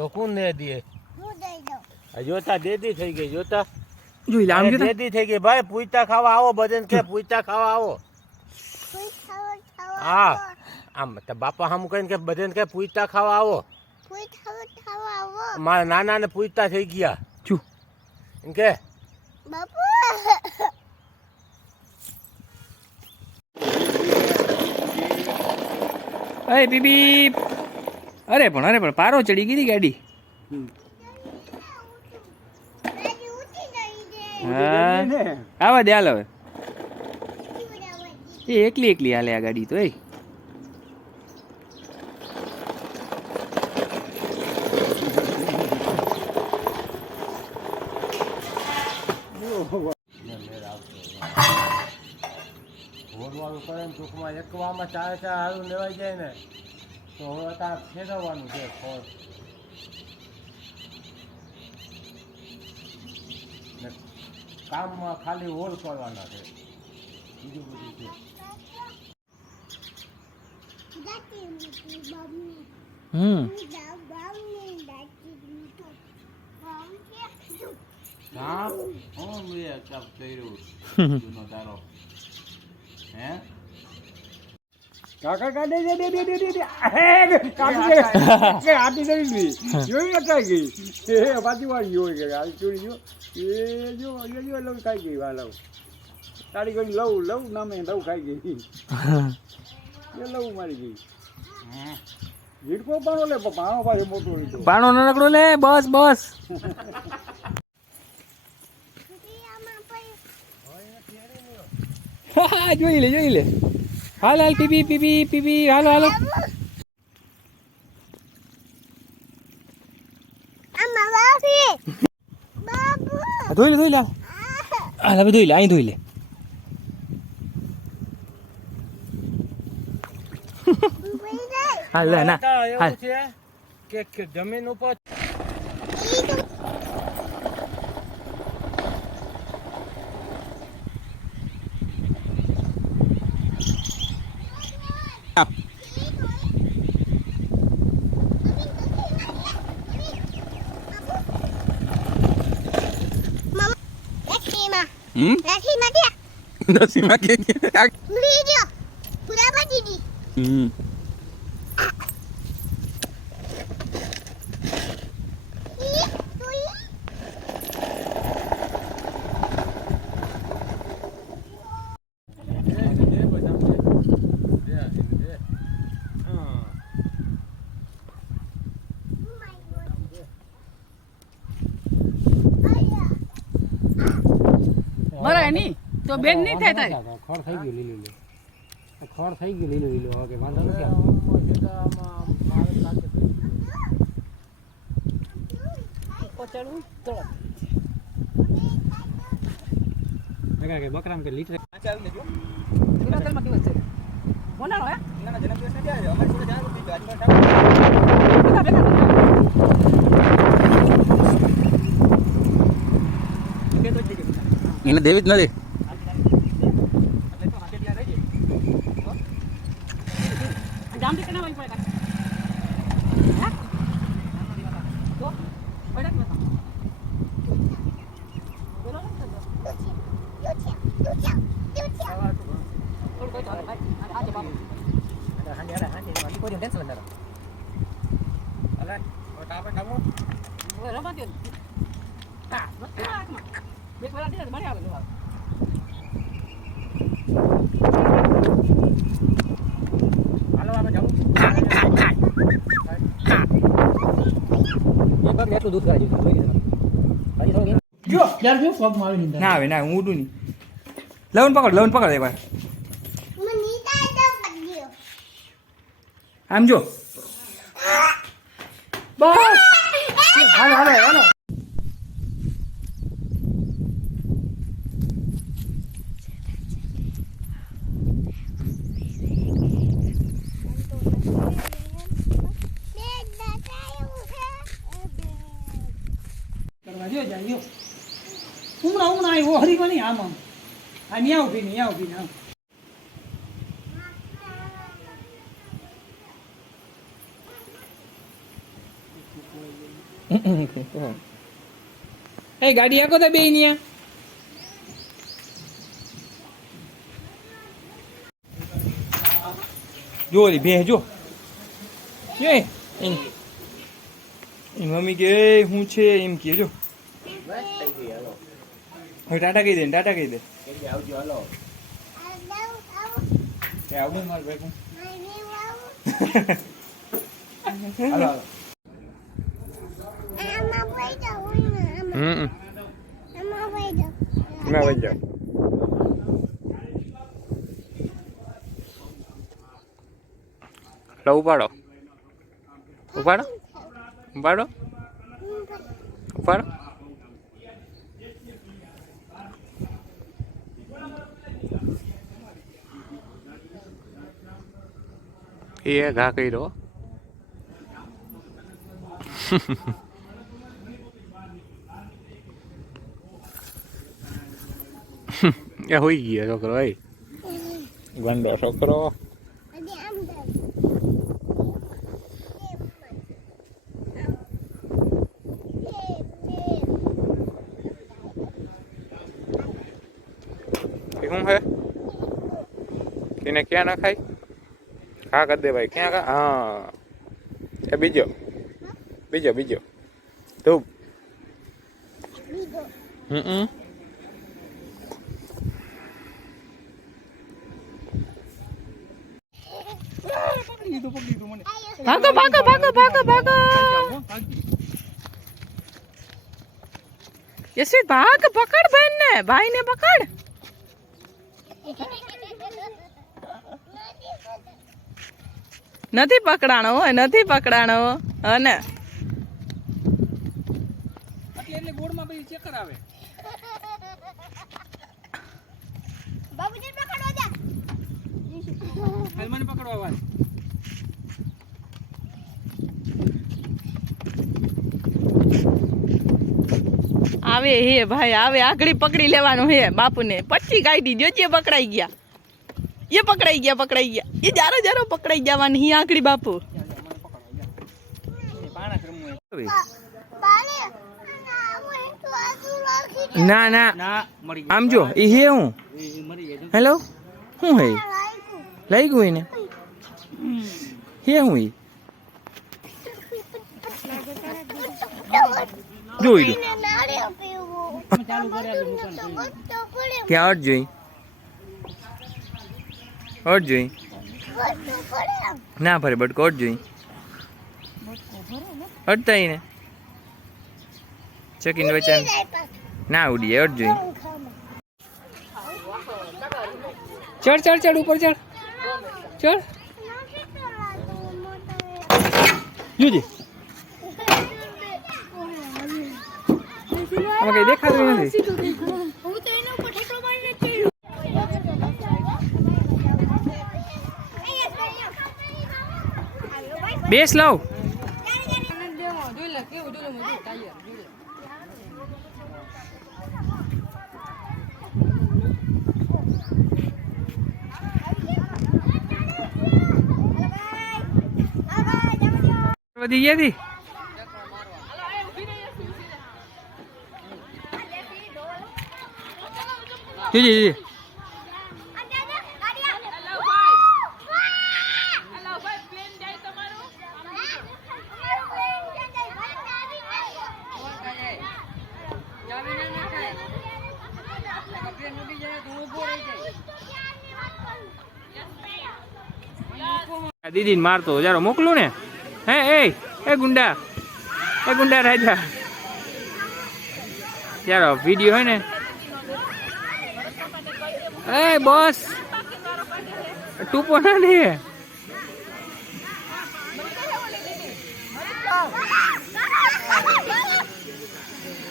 તો કોણ ને દે જોતા દેદી થઈ ગઈ જોતા જોઈ લે આમ જો દેદી થઈ ગઈ ભાઈ પૂછતા ખાવા આવો બધાને કે પૂછતા ખાવા આવો હા આમ તો બાપા હમ કહીને કે બધાને કે પૂછતા ખાવા આવો મારા નાના ને પૂછતા થઈ ગયા છું એમ કે અરે બીબી અરે પણ પારો ચડી ગઈ ગાડી હા આવા દે હાલ હવે એ એકલી હાલે આ ગાડી તો એ ભોરવાળું કરે ને ટૂંકમાં એકવામાં ચારે હારું લેવાઈ જાય ને તો હવે અત્યારે ફેરવવાનું છે ફોન કામમાં ખાલી હોલ કરવાના છે બીજું બધું છે તારો હે કાકા કાઢે હાથી કરી જોઈ નખાઈ ગઈ એ પાછી વાળી જોઈ ગઈ આ ચોરી જો એ જો લવ ખાઈ ગઈ વાલો તારી કરી લવ નામે લવ ખાઈ ગઈ એ લવ મારી ગઈ ઝીડકો પાણો લે પાણો પાસે મોટો લીધો પાણો નાનકડો લે બસ જોઈ લે હાલ પીપી હાલો ધોઈ લે હાલ હવે ધોઈ લે અહીં ધોઈ લે હાલ ના હાલ કે જમીન ઉપર નથી માં કે મરાય નહીં તો બેન નહીં થાય તારી ખડ થઈ ગયું લીલું હવે વાંધો નથી બકરામ કે લીટર એને દેવી જ નથી એટલું દૂધ કાઢી ના આવે ના હું ઉડું નહીં લવન પકડ એકવાર આમ જો બસ હાલો હમણાં આવ્યો હરીવાની આમાં આ ન્યા ઉભી ને એ ગાડી આખો તો બે ની જો રી બે જો એ મમ્મી કે હું છે એમ કે જો બસ થઈ ગઈ હાલો હવે ટાટા કહી દે ને ટાટા કહી દે કે આવજો હાલો કે આવડે માર ભાઈ હાલો ના વઈ જાવ લો ઉપાડો ઉપાડો ઉપાડો ઉપાડો એ ઘા કર્યો એ હોઈ ગયો છોકરો ભાઈ ગંડો છોકરો શું હે એને ક્યાં ના ખાય હા કર દે ભાઈ ક્યાં ખા હા એ બીજો બીજો બીજો તું ભાગો ભાગો ભાગો ભાગો ભાગો યશવી ભાગ પકડ બેન ને ભાઈ ને પકડ નથી પકડાણો હોય નથી પકડાણો અને એટલે ગોળમાં બધી ચેકર આવે બાબુજી પકડવા જા મને પકડવા વાત આવે હે ભાઈ આવે આગળી પકડી લેવાનું હે બાપુને પછી કાઢી જોજે પકડાઈ ગયા એ પકડાઈ ગયા એ જારો જારો પકડાઈ જવાની હી આગળી બાપુ ના ના આમ જો એ હે હું હેલો શું હે લઈ ગયું એને હે હું ઈ જોઈ લો ક્યાં અટ જોઈ અટ જોઈ ના ભરે બટકો અટ જોઈ અટતા ને ચકીને વચાન ના ઉડીએ અટ જોઈ ચડ ચડ ચડ ઉપર ચડ ચડ જોજે આમાં કઈ દેખાતું નથી બેસ લાવ વધી ગયા હતી જોજે જોજે દીદી ને મારતો જારો મોકલું ને હે એ ગુંડા રાજા યાર વિડીયો હોય ને એ બોસ ટૂપો ના લે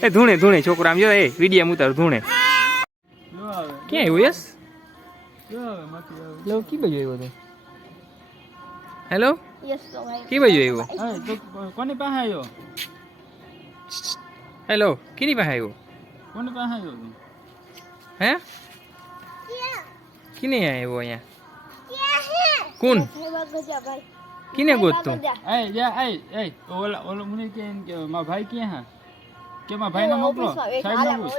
એ ધૂણે છોકરા આમ જો એ વિડીયો ઉતાર ધૂણે ક્યાં આવ્યો યસ લો કી બાજુ આવ્યો તો હેલો કી બાજુ આવ્યો કોની પાસે આવ્યો હેલો કીની પાસે આવ્યો કોની પાસે આવ્યો હે કીને આવ્યો અહીંયા કોણ કિને ગોતતું એ જા એ ઓલા ઓલો મને કે એમ કે મારા ભાઈ ક્યાં હા કે મારા ભાઈને મોકલો સાહેબ ને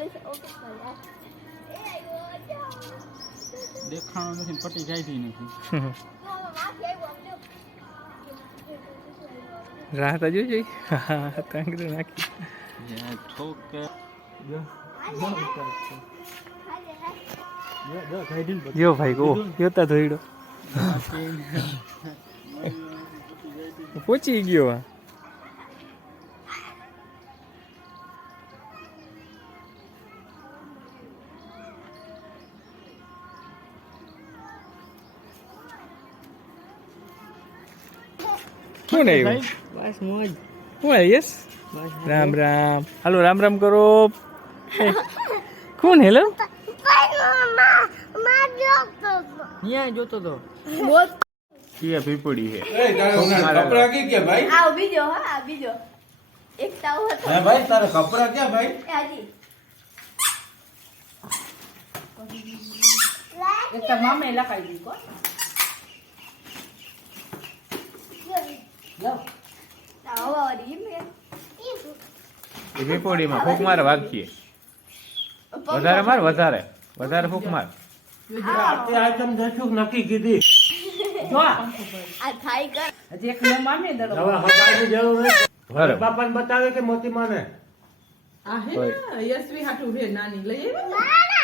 દેખાણો નથી પટ્ટી કાઢી નથી રાહ તો જોઈ તંગ નાખી ઠોક જો ભાઈ ઓ જોતા ધોઈડો પહોંચી ગયો આ કોણ આવ્યું બસ મોજ કોણ યસ રામ રામ હાલો રામ રામ કરો કોણ હેલો અહીંયા જોતો તો કિયા પીપળી હે કપડા કે ભાઈ આ બીજો હા આ બીજો એક તાવ હતો હે ભાઈ તારા કપડા ક્યાં ભાઈ હાજી એક તો મામે લખાઈ દીધો એ પીપળીમાં ફૂક મારે વાગીએ વધારે માર વધારે વધારે ફૂક માર તે આઈટમ દશું નક્કી કીધી આ થાય કર હજી એક મામે દડો હવે હટાવવાની જરૂર નથી બરાબર બાપાને બતાવે કે મોતી માને આ હે ને યશવી હાટુ હે નાની લઈ આવી